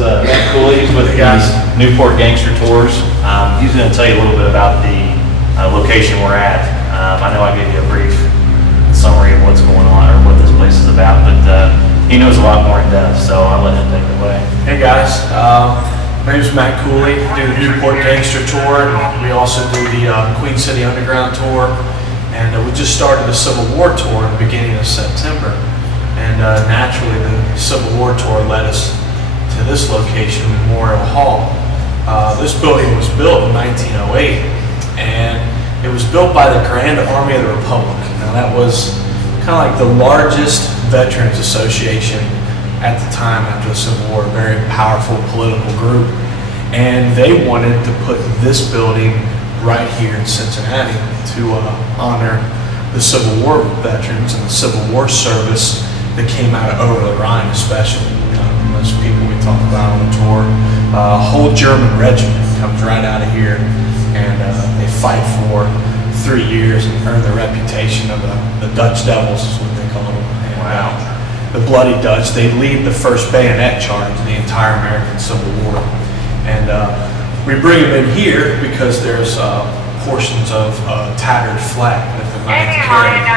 is Matt Cooley with the Newport Gangster Tours. He's going to tell you a little bit about the location we're at. I know I gave you a brief summary of what's going on or what this place is about, but he knows a lot more in depth, so I'll let him take it away. Hey guys, my name is Matt Cooley. I do the Newport Gangster Tour. We also do the Queen City Underground Tour, and we just started the Civil War Tour in the beginning of September. And naturally, the Civil War Tour led us to this location, Memorial Hall. This building was built in 1908, and it was built by the Grand Army of the Republic. Now that was kind of like the largest veterans association at the time after the Civil War, a very powerful political group. And they wanted to put this building right here in Cincinnati to honor the Civil War veterans and the Civil War service that came out of over the Rhine, especially. Most people we talk about on the tour. A whole German regiment comes right out of here, and they fight for 3 years and earn the reputation of the Dutch Devils, is what they call them. And, wow. The Bloody Dutch. They lead the first bayonet charge in the entire American Civil War. And we bring them in here because there's portions of a tattered flag that the Ninth carried.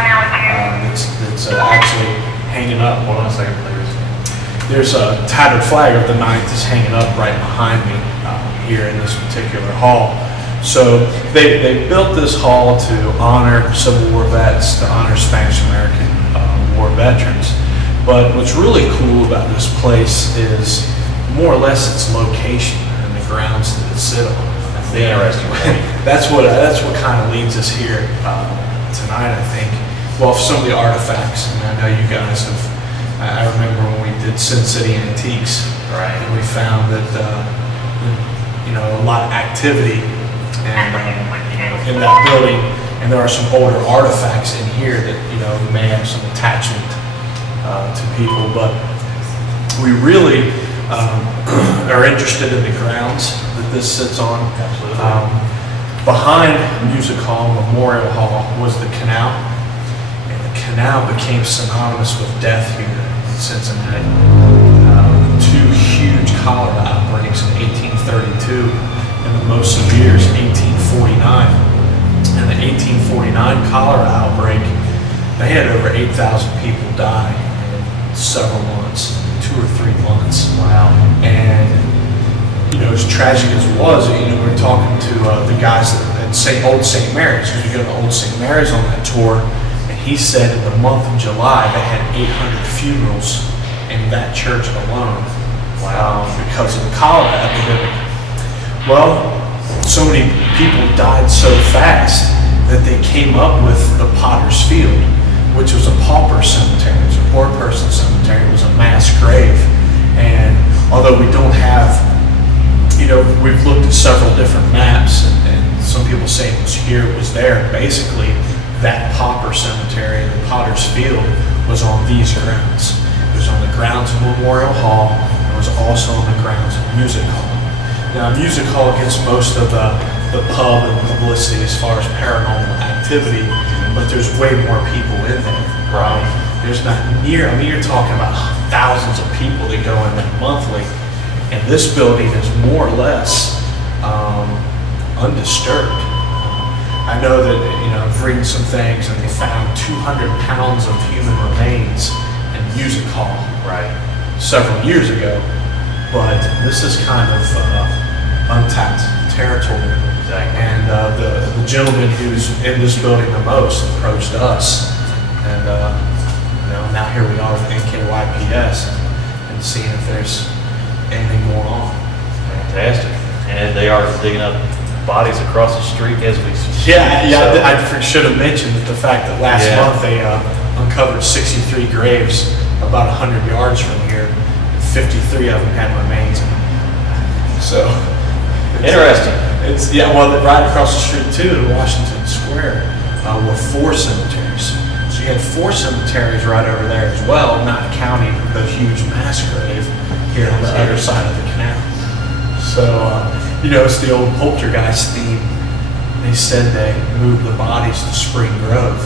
It's actually hanging up. Hold on a second, please. There's a tattered flag of the Ninth is hanging up right behind me here in this particular hall. So they built this hall to honor Civil War vets, to honor Spanish-American war veterans. But what's really cool about this place is more or less its location and the grounds that it sits on. That's the interesting way. That's what kind of leads us here tonight, I think. Well, some of the artifacts, and I know you guys have. I remember when we did Cincinnati Antiques, right? And we found that a lot of activity and in that building, and there are some older artifacts in here that may have some attachment to people, but we really are interested in the grounds that this sits on. Absolutely. Behind Music Hall, Memorial Hall, was the canal. Canal became synonymous with death here in Cincinnati. 2 huge cholera outbreaks in 1832 and the most severe is 1849. And the 1849 cholera outbreak, they had over 8,000 people die in several months, 2 or 3 months. Wow. And as tragic as it was, we were talking to the guys at Old St. Mary's, because we go to Old St. Mary's on that tour. He said in the month of July they had 800 funerals in that church alone. Wow. Because of the cholera epidemic. Well, so many people died so fast that they came up with the Potter's Field, which was a pauper cemetery. It was a poor person cemetery. It was a mass grave. And although we don't have, we've looked at several different maps, and some people say it was here, it was there. Basically, that pauper cemetery, the Potter's Field, was on these grounds. It was on the grounds of Memorial Hall. It was also on the grounds of Music Hall. Now, Music Hall gets most of the pub and publicity as far as paranormal activity, but there's way more people in there. Right. There's not near, you're talking about thousands of people that go in there monthly, and this building is more or less undisturbed. I know that, I've read some things, and they found 200 pounds of human remains in Music Hall several years ago, but this is kind of untapped territory. Exactly. And the gentleman who's in this building the most approached us, and now here we are with NKYPS and seeing if there's anything going on. Fantastic. And they are digging up bodies across the street as we speak. So, I should have mentioned the fact that last month they uncovered 63 graves about 100 yards from here, and 53 of them had remains in them. So interesting. Right across the street too, in Washington Square, were 4 cemeteries. So you had 4 cemeteries right over there as well, not counting the huge mass grave here on the other side of the canal. So. It's the old poltergeist theme. They said they moved the bodies to Spring Grove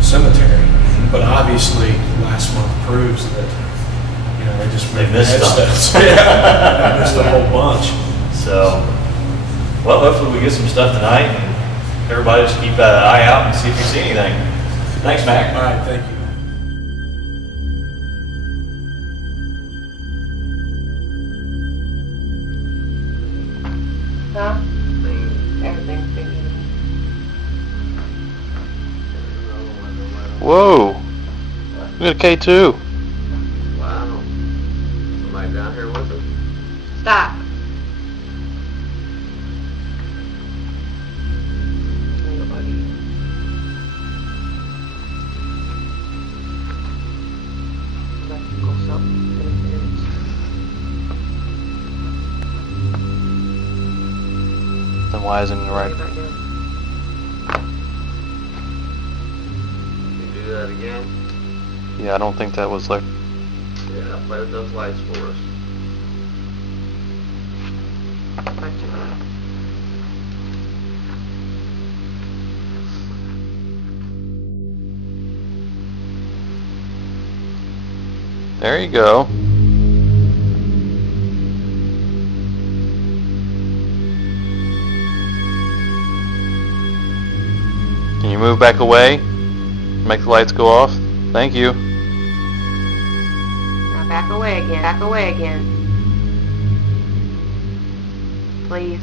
Cemetery, but obviously last month proves that they just They moved missed some. headstones. Yeah, they missed a whole bunch. So, well, hopefully we get some stuff tonight, and everybody just keep an eye out and see if you see anything. Thanks, Mac. All right, thank you. Huh? Everything's big. Whoa! We got a K2. Wow. Somebody down here with us? Stop. Then why isn't it right? You do that again? Yeah, I don't think that was like. Yeah, play with those lights for us. There you go. Can you move back away? Make the lights go off? Thank you. Now back away again. Back away again. Please.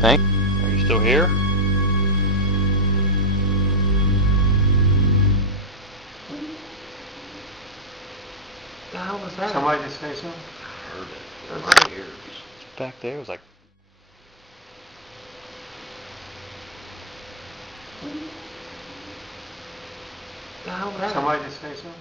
Thank. Are you still here? The hell was that? Somebody just say something? I heard it. In my ears. Back there was like. The hell was that? Somebody just say something?